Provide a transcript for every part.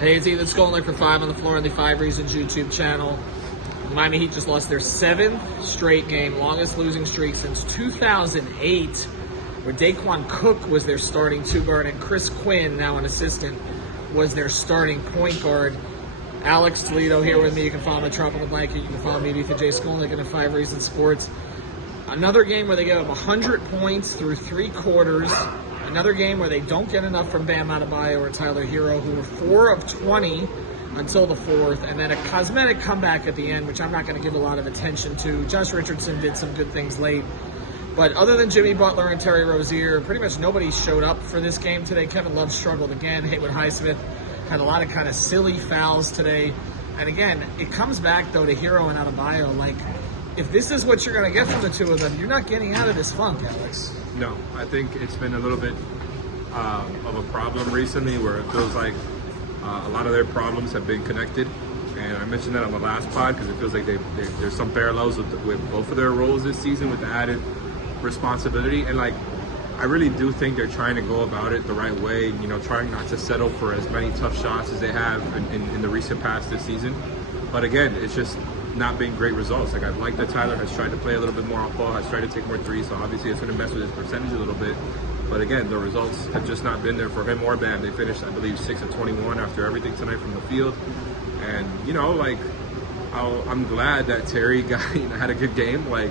Hey, it's Ethan Skolnick for 5 on the Floor on the 5 Reasons YouTube channel. The Miami Heat just lost their 7th straight game, longest losing streak since 2008, where Daquan Cook was their starting two-guard and Chris Quinn, now an assistant, was their starting point guard. Alex Toledo here with me. You can follow me at Trump on the Blanket. You can follow me at Ethan J. Skolnick in the 5 Reasons Sports. Another game where they gave up 100 points through 3 quarters. Another game where they don't get enough from Bam Adebayo or Tyler Hero, who were 4 of 20 until the 4th, and then a cosmetic comeback at the end, which I'm not going to give a lot of attention to. Josh Richardson did some good things late. But other than Jimmy Butler and Terry Rozier, pretty much nobody showed up for this game today. Kevin Love struggled again. Haywood Highsmith had a lot of kind of silly fouls today. And again, it comes back, though, to Hero and Adebayo. Like, if this is what you're going to get from the two of them, you're not getting out of this funk, Alex. No, I think it's been a little bit of a problem recently where it feels like a lot of their problems have been connected. And I mentioned that on the last pod because it feels like there's some parallels with both of their roles this season with the added responsibility. And like, I really do think they're trying to go about it the right way, you know, trying not to settle for as many tough shots as they have in the recent past this season. But again, it's just not been great results. Like, I've liked that Tyler has tried to play a little bit more off ball, has tried to take more threes, so obviously it's going to mess with his percentage a little bit. But again, the results have just not been there for him or Bam. They finished, I believe, 6 of 21 after everything tonight from the field. And, you know, like, I'm glad that Terry had a good game. Like,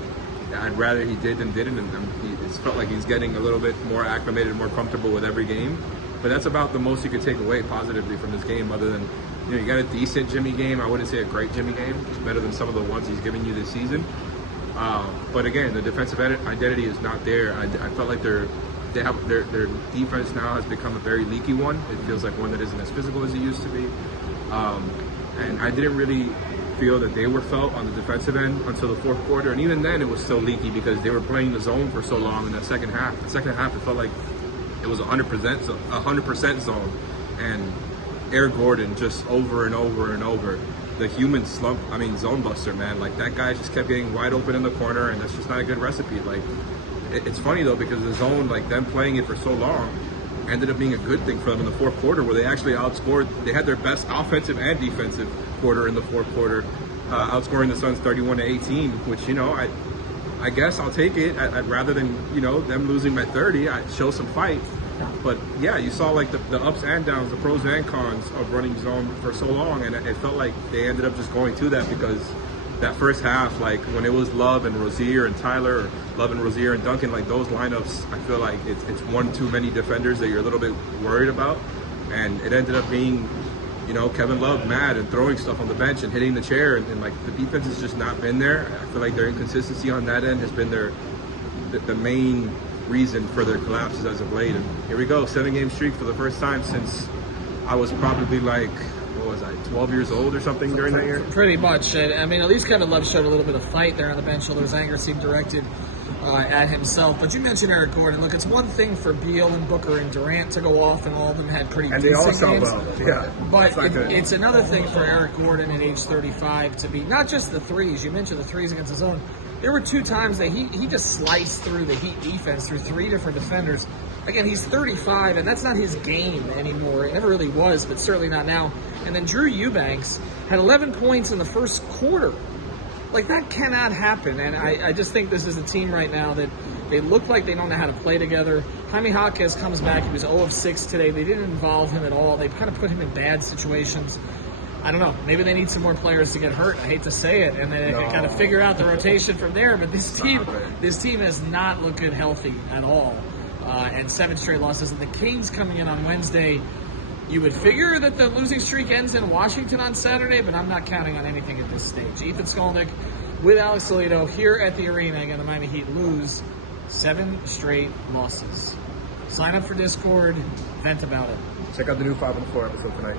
I'd rather he did than didn't, and it's felt like he's getting a little bit more acclimated, more comfortable with every game. But that's about the most you could take away positively from this game, other than, you know, you got a decent Jimmy game. I wouldn't say a great Jimmy game. It's better than some of the ones he's given you this season. But again, the defensive identity is not there. I felt like their defense now has become a very leaky one. It feels like one that isn't as physical as it used to be. And I didn't really feel that they were felt on the defensive end until the 4th quarter. And even then, it was still leaky because they were playing the zone for so long in that second half. The second half, it felt like it was 100% zone. And Eric Gordon just over and over and over. The human zone buster, man. Like, that guy just kept getting wide open in the corner, and that's just not a good recipe. Like, it's funny, though, because the zone, like, them playing it for so long ended up being a good thing for them in the 4th quarter, where they actually outscored. They had their best offensive and defensive quarter in the 4th quarter, outscoring the Suns 31-18, which, you know, I guess I'll take it. I'd rather than, you know, them losing by 30. I'd show some fight. But yeah, you saw like the ups and downs, the pros and cons of running zone for so long, and it felt like they ended up just going to that because that first half, like when it was Love and Rozier and Tyler, or Love and Rozier and Duncan, like those lineups, I feel like it's one too many defenders that you're a little bit worried about, and it ended up being, you know, Kevin Love mad and throwing stuff on the bench and hitting the chair, and like the defense has just not been there. I feel like their inconsistency on that end has been the main reason for their collapses as of late. And here we go, 7-game streak for the first time since I was probably like, what was I, 12 years old or something during that year? Pretty much. I mean, at least Kevin Love showed a little bit of fight there on the bench, although his anger seemed directed at himself. But you mentioned Eric Gordon. Look, it's one thing for Beal and Booker and Durant to go off, and all of them had pretty and they all decent shot games. well. Yeah, but it's another thing for Eric Gordon at age 35 to be not just the threes. You mentioned the threes against the zone. There were 2 times that he just sliced through the Heat defense, through 3 different defenders. Again, he's 35, and that's not his game anymore. It never really was, but certainly not now. And then Drew Eubanks had 11 points in the first quarter. Like, that cannot happen. And I just think this is a team right now that they look like they don't know how to play together. Jaime Jaquez comes back. He was 0 of 6 today. They didn't involve him at all. They kind of put him in bad situations. I don't know. Maybe they need some more players to get hurt. I hate to say it, and they got to figure out the rotation from there. But this team has not looked good healthy at all, and 7 straight losses. And the Kings coming in on Wednesday. You would figure that the losing streak ends in Washington on Saturday, but I'm not counting on anything at this stage. Ethan Skolnick with Alex Toledo here at the arena. Again, the Miami Heat lose 7 straight losses. Sign up for Discord. Vent about it. Check out the new 5 on the Floor episode tonight.